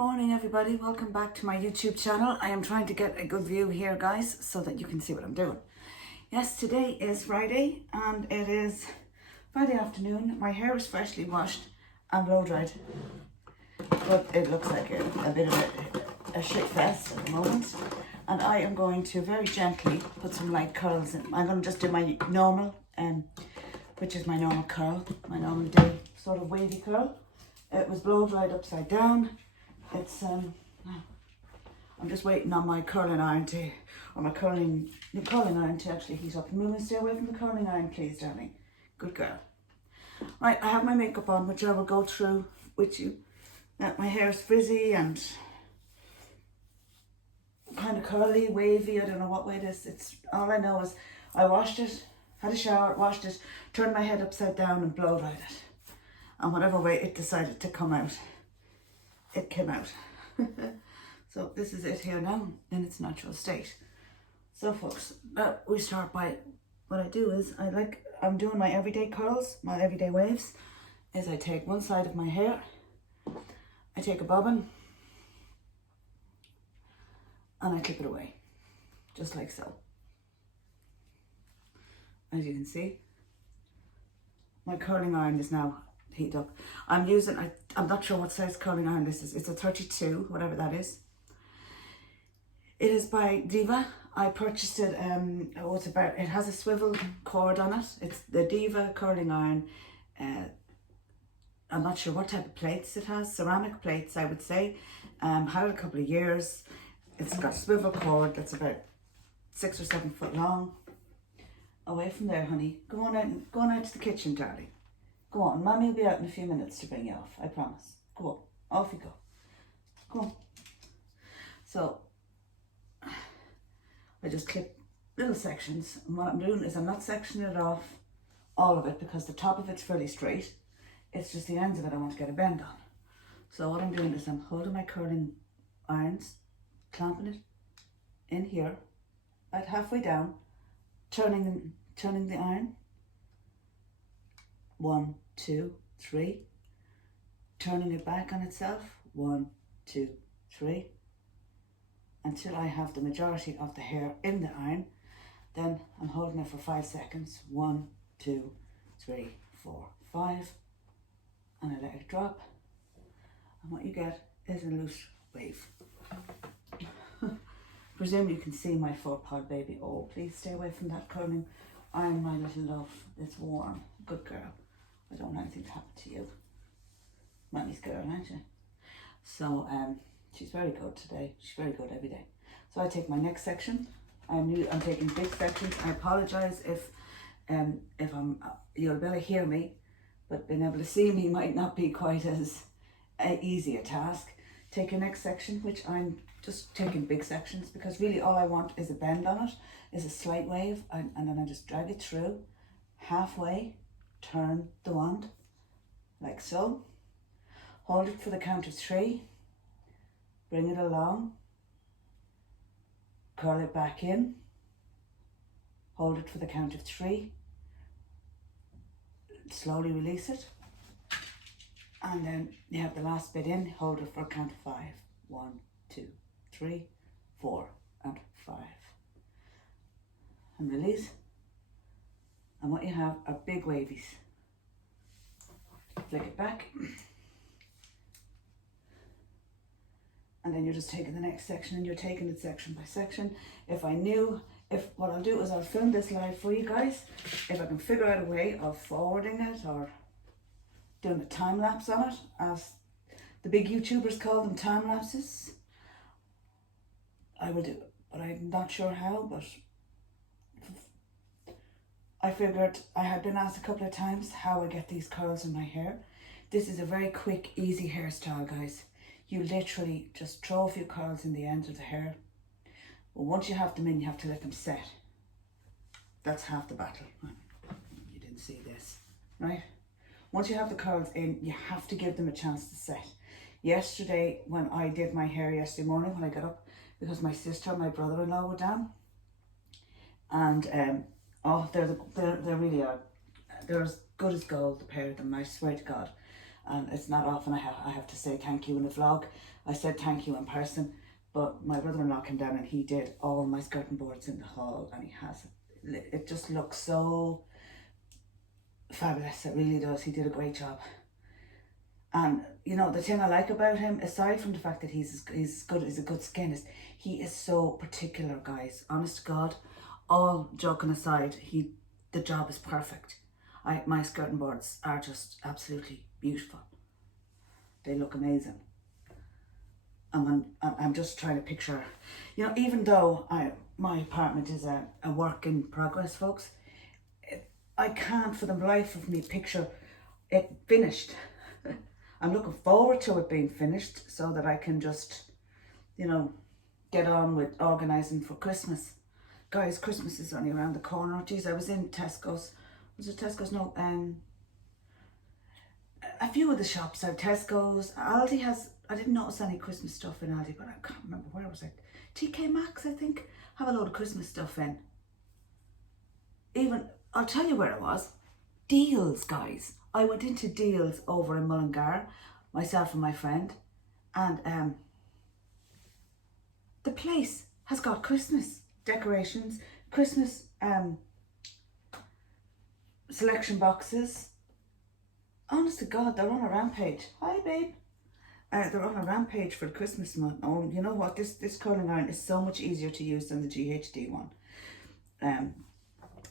morning everybody, welcome back to my YouTube channel. I am trying to get a good view here guys so that you can see what I'm doing. Yes, today is Friday and it is Friday afternoon. My hair is freshly washed and blow dried, but it looks like a bit of a shit fest at the moment, and I am going to very gently put some light curls in. I'm going to just do my normal, which is my normal curl, my normal day sort of wavy curl. It was blow dried upside down. It's I'm just waiting on my curling iron to, or the curling iron to actually heat up. Move and stay away from the curling iron, please, darling. Good girl. Right, I have my makeup on, which I will go through with you. My hair is frizzy and kind of curly, wavy. I don't know what way it is. It's all I know is I washed it, had a shower, washed it, turned my head upside down and blow dried it. And whatever way it decided to come out, it came out. So this is it here now in its natural state. So folks, we start by, what I do is I'm doing my everyday curls, my everyday waves, is I take one side of my hair, I take a bobbin, and I clip it away, just like so. As you can see, my curling iron is now heat up. I'm not sure what size curling iron this is. It's a 32, whatever that is. It is by Diva. I purchased it, it has a swivel cord on it. It's the Diva curling iron. I'm not sure what type of plates it has. Ceramic plates, I would say. Had it a couple of years. It's got a swivel cord that's about 6 or 7 foot long. Away from there, honey. Go on out to the kitchen, darling. Go on, Mommy will be out in a few minutes to bring you off, I promise. Go on, off you go. Go on. So, I just clip little sections, and what I'm doing is I'm not sectioning it off, all of it, because the top of it's fairly straight. It's just the ends of it I want to get a bend on. So what I'm doing is I'm holding my curling irons, clamping it in here, about halfway down, turning the iron. 1, 2, 3, turning it back on itself, 1, 2, 3, until I have the majority of the hair in the iron. Then I'm holding it for 5 seconds, 1, 2, 3, 4, 5, and I let it drop, and what you get is a loose wave. Presume you can see my 4-pod baby. Oh, please stay away from that curling iron, my little love. It's warm. Good girl. I don't want anything to happen to you. Mommy's girl, aren't you? So she's very good today. She's very good every day. So I take my next section. I'm taking big sections. I apologize if you'll be able to hear me, but being able to see me might not be quite as easy a task. Take your next section, which I'm just taking big sections, because really all I want is a bend on it, is a slight wave, and then I just drag it through halfway. Turn the wand, like so. Hold it for the count of 3. Bring it along. Curl it back in. Hold it for the count of 3. Slowly release it. And then you have the last bit in. Hold it for a count of 5. 1, 2, 3, 4, and 5. And release. And what you have are big wavies. Flick it back. And then you're just taking the next section, and you're taking it section by section. What I'll do is I'll film this live for you guys. If I can figure out a way of forwarding it or doing a time lapse on it, as the big YouTubers call them, time lapses, I will do it. But I'm not sure how, but I figured, I had been asked a couple of times how I get these curls in my hair. This is a very quick, easy hairstyle, guys. You literally just throw a few curls in the end of the hair. But once you have them in, you have to let them set. That's half the battle. You didn't see this, right? Once you have the curls in, you have to give them a chance to set. Yesterday, when I did my hair yesterday morning, when I got up, because my sister and my brother-in-law were down, and oh, they really are. They're as good as gold, the pair of them, I swear to God. And it's not often I have to say thank you in a vlog. I said thank you in person, but my brother-in-law came down and he did all my skirting boards in the hall, and he has it just looks so fabulous. It really does. He did a great job. And you know, the thing I like about him, aside from the fact that he's a good skinist, he is so particular, guys. Honest to God, all joking aside, the job is perfect. My skirting boards are just absolutely beautiful. They look amazing. And I'm just trying to picture, you know, even though my apartment is a work in progress, folks, I can't for the life of me picture it finished. I'm looking forward to it being finished so that I can just, you know, get on with organising for Christmas. Guys, Christmas is only around the corner. Geez, I was in Tesco's. Was it Tesco's? No, a few of the shops have Tesco's. Aldi has, I didn't notice any Christmas stuff in Aldi, but I can't remember where was it. TK Maxx, I think, have a load of Christmas stuff in. Even, I'll tell you where it was. Deals, guys. I went into Deals over in Mullingar, myself and my friend, and the place has got Christmas decorations, Christmas selection boxes. Honest to God, they're on a rampage. Hi, babe. They're on a rampage for the Christmas month. Oh, you know what? This curling iron is so much easier to use than the GHD one.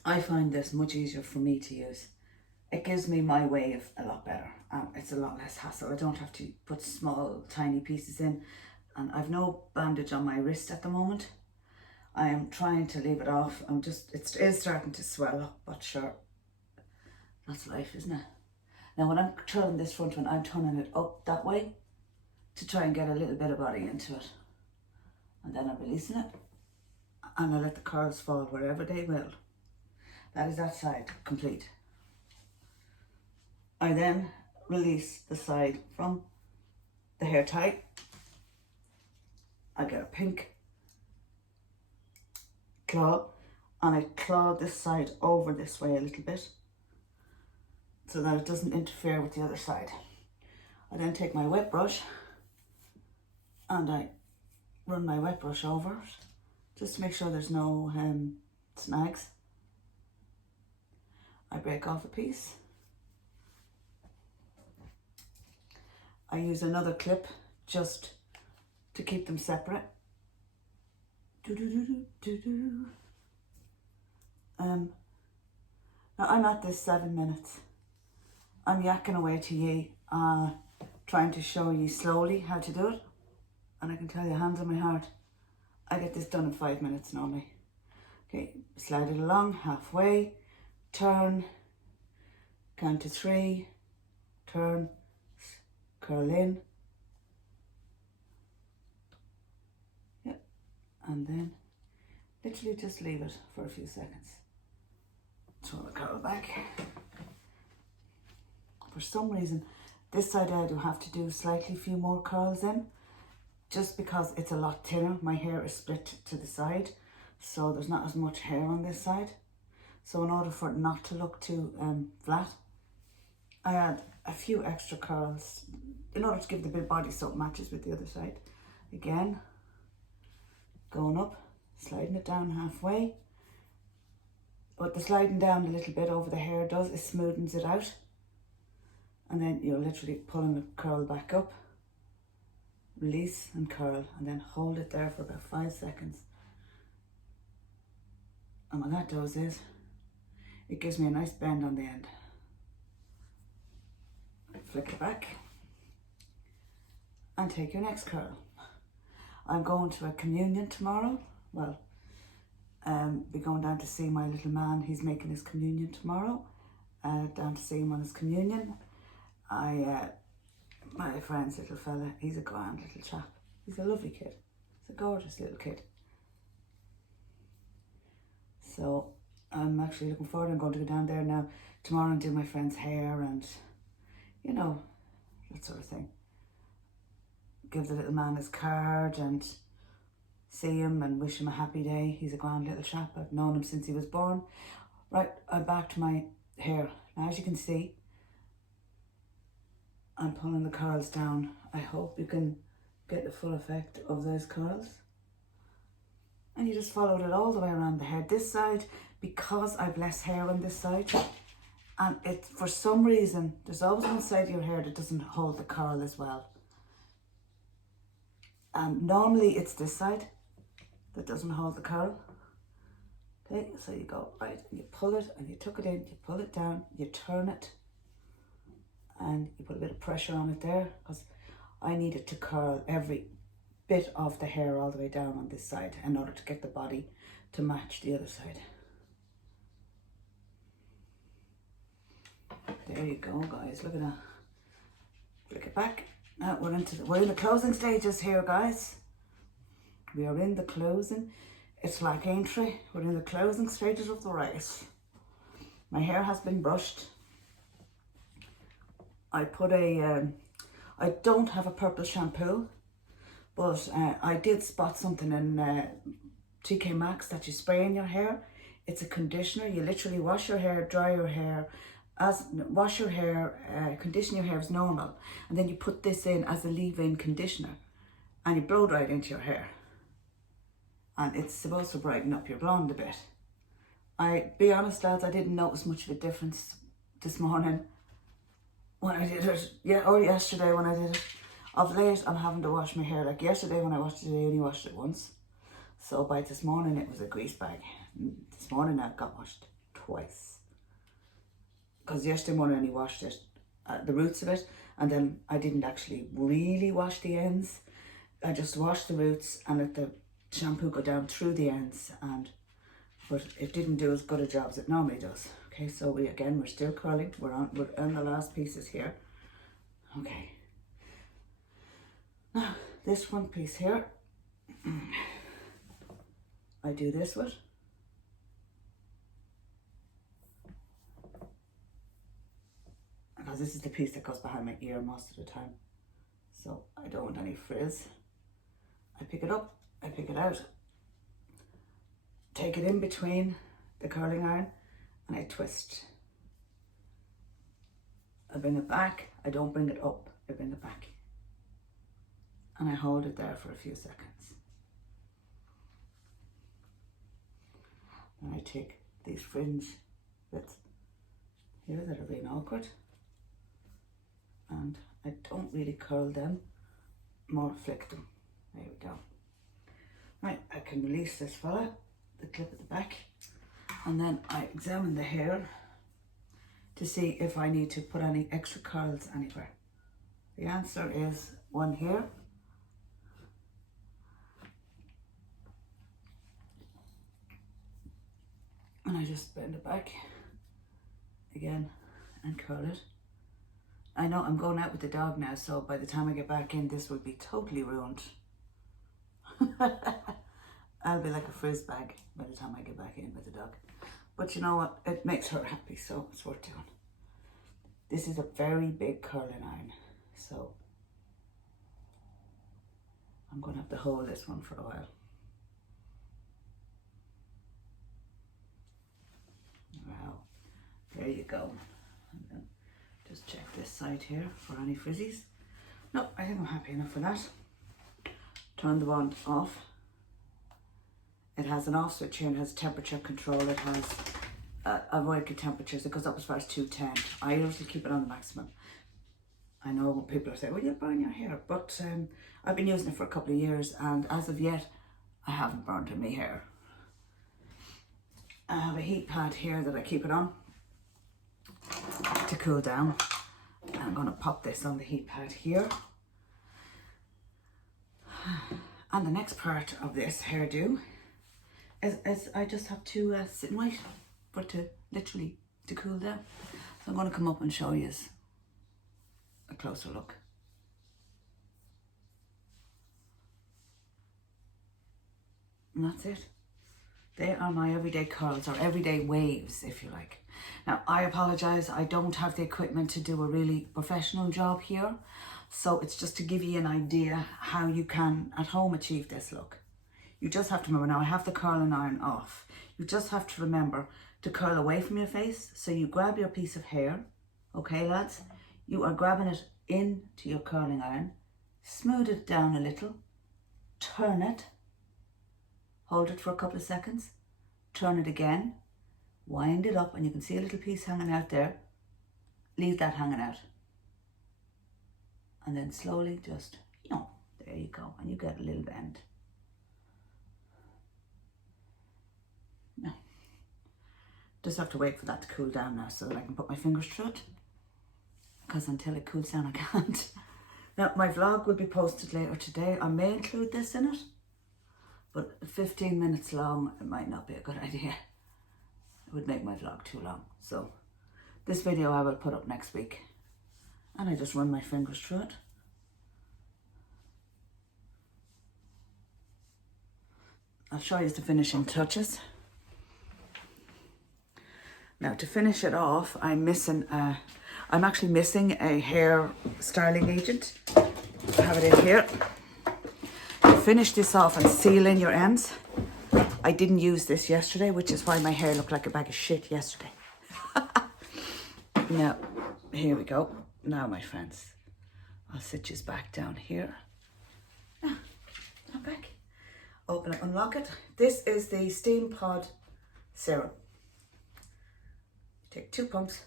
I find this much easier for me to use. It gives me my wave a lot better. It's a lot less hassle. I don't have to put small, tiny pieces in. And I've no bandage on my wrist at the moment. I am trying to leave it off. It is starting to swell up, but sure, that's life, isn't it? Now, when I'm turning this front one, I'm turning it up that way to try and get a little bit of body into it. And then I'm releasing it. And I let the curls fall wherever they will. That is that side complete. I then release the side from the hair tie. I get a pink claw and I claw this side over this way a little bit so that it doesn't interfere with the other side. I then take my wet brush and I run my wet brush over it just to make sure there's no snags. I break off a piece. I use another clip just to keep them separate. Now I'm at this 7 minutes. I'm yakking away to ye, trying to show you slowly how to do it. And I can tell you, hands on my heart, I get this done in 5 minutes normally. Okay, slide it along halfway, turn, count to 3, turn, curl in, yep, and then literally just leave it for a few seconds. Throw the curl back. For some reason, this side I do have to do slightly few more curls in, just because it's a lot thinner. My hair is split to the side, so there's not as much hair on this side. So in order for it not to look too flat, I add a few extra curls in order to give the bit body so it matches with the other side. Again, going up, sliding it down halfway. What the sliding down a little bit over the hair does is smoothens it out. And then you're literally pulling the curl back up, release and curl, and then hold it there for about 5 seconds. And what that does is, it gives me a nice bend on the end. Flick it back and take your next curl. I'm going to a communion tomorrow. Well, be going down to see my little man. He's making his communion tomorrow. Down to see him on his communion. My friend's little fella, he's a grand little chap. He's a lovely kid. He's a gorgeous little kid. So I'm actually looking forward. I'm going to go down there now tomorrow and do my friend's hair and, you know, that sort of thing. Give the little man his card and see him and wish him a happy day. He's a grand little chap. I've known him since he was born. Right, I'm back to my hair. Now, as you can see, I'm pulling the curls down. I hope you can get the full effect of those curls. And you just followed it all the way around the head. This side, because I've less hair on this side, and it, for some reason, there's always one side of your hair that doesn't hold the curl as well. And normally it's this side that doesn't hold the curl. Okay, so you go right, and you pull it, and you tuck it in, you pull it down, you turn it, and you put a bit of pressure on it there, because I need it to curl every bit of the hair all the way down on this side in order to get the body to match the other side. There you go, guys. Look at that. Flick it back. Now we're in the closing stages here, guys. We are in the closing. It's like entry. We're in the closing stages of the race. My hair has been brushed. I put a, I don't have a purple shampoo, but I did spot something in TK Maxx that you spray in your hair. It's a conditioner. You literally wash your hair, dry your hair, wash your hair, condition your hair as normal, and then you put this in as a leave-in conditioner, and you blow dry it into your hair. And it's supposed to brighten up your blonde a bit. Be honest, lads, I didn't notice much of a difference this morning when I did it. Or yesterday when I did it. Of late, I'm having to wash my hair. Like yesterday when I washed it, I only washed it once. So by this morning, it was a grease bag. This morning, I got washed twice. Because yesterday morning, I only washed it, the roots of it, and then I didn't actually really wash the ends. I just washed the roots and let the shampoo go down through the ends, but it didn't do as good a job as it normally does. Okay, so we're still curling. We're on the last pieces here. Okay. Now this one piece here, I do this with. Because this is the piece that goes behind my ear most of the time. So I don't want any frizz. I pick it up, I pick it out, take it in between the curling iron, and I twist. I bring it back, I don't bring it up, I bring it back. And I hold it there for a few seconds. And I take these fringe bits here that are being awkward, and I don't really curl them, more flick them. There we go. Right, I can release this fella, the clip at the back, and then I examine the hair to see if I need to put any extra curls anywhere. The answer is one here. And I just bend it back again and curl it. I know I'm going out with the dog now, so by the time I get back in, this will be totally ruined. I'll be like a frizz bag by the time I get back in with the dog. But you know what? It makes her happy, so it's worth doing. This is a very big curling iron, so I'm going to have to hold this one for a while. Wow, there you go. And then just check this side here for any frizzies. No, I think I'm happy enough for that. Turn the wand off. It has an off switch here and it has temperature control. It has a working temperatures. It goes up as far as 210. I usually keep it on the maximum. I know people are saying, well, you'll burn your hair, but I've been using it for a couple of years, and as of yet, I haven't burned any hair. I have a heat pad here that I keep it on to cool down. I'm going to pop this on the heat pad here. And the next part of this hairdo is I just have to sit and wait for it to literally to cool down. So I'm going to come up and show you a closer look. And that's it. They are my everyday curls, or everyday waves, if you like. Now, I apologise, I don't have the equipment to do a really professional job here. So it's just to give you an idea how you can, at home, achieve this look. You just have to remember, now I have the curling iron off. You just have to remember to curl away from your face. So you grab your piece of hair, okay lads? You are grabbing it into your curling iron smooth it down a little, turn it, hold it for a couple of seconds, turn it again, wind it up, and you can see a little piece hanging out there. Leave that hanging out. And then slowly just, there you go, and you get a little bend. Now, just have to wait for that to cool down now so that I can put my fingers through it, because until it cools down I can't. Now, my vlog will be posted later today. I may include this in it, but 15 minutes long, it might not be a good idea. It would make my vlog too long. So this video I will put up next week. And I just run my fingers through it. I'll show you the finishing touches. Now, to finish it off, I'm actually missing a hair styling agent. I have it in here. To finish this off and seal in your ends, I didn't use this yesterday, which is why my hair looked like a bag of shit yesterday. Now, here we go. Now, my friends, I'll sit you back down here. Now, I'm back. Open it, unlock it. This is the Steam Pod Serum. Take 2 pumps,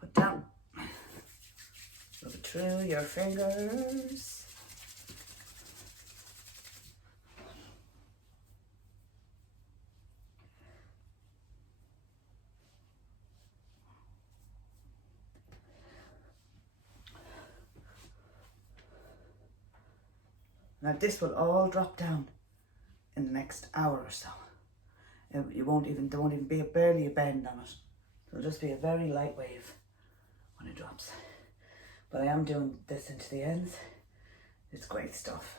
put down, rub it through your fingers. Now this will all drop down in the next hour or so. There won't even be barely a bend on it. It'll just be a very light wave when it drops. But I am doing this into the ends. It's great stuff.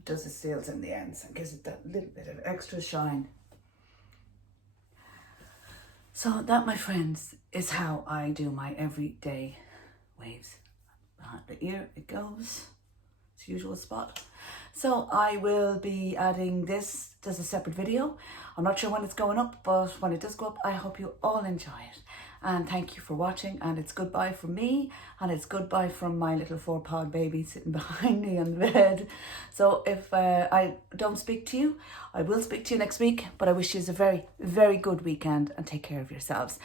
It does the seals in the ends and gives it that little bit of extra shine. So that, my friends, is how I do my everyday waves. Behind the ear it goes, its usual spot. So I will be adding this as a separate video. I'm not sure when it's going up, but when it does go up, I hope you all enjoy it. And thank you for watching, and it's goodbye from me, and it's goodbye from my little 4-pound baby sitting behind me on the bed. So if I don't speak to you, I will speak to you next week, but I wish you a very, very good weekend, and take care of yourselves.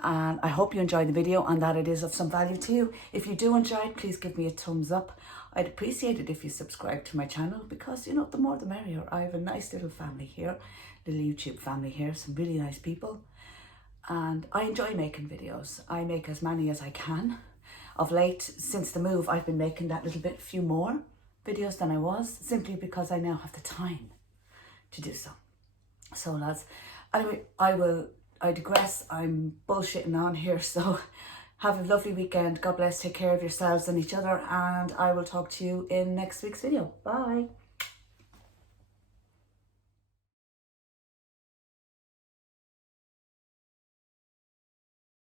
And I hope you enjoyed the video and that it is of some value to you. If you do enjoy it, please give me a thumbs up. I'd appreciate it if you subscribe to my channel, because, the more the merrier. I have a nice little family here, little YouTube family here, some really nice people. And I enjoy making videos. I make as many as I can. Of late, since the move, I've been making that little bit, few more videos than I was, simply because I now have the time to do so. So lads, anyway, I digress. I'm bullshitting on here, so have a lovely weekend. God bless, take care of yourselves and each other, and I will talk to you in next week's video. Bye.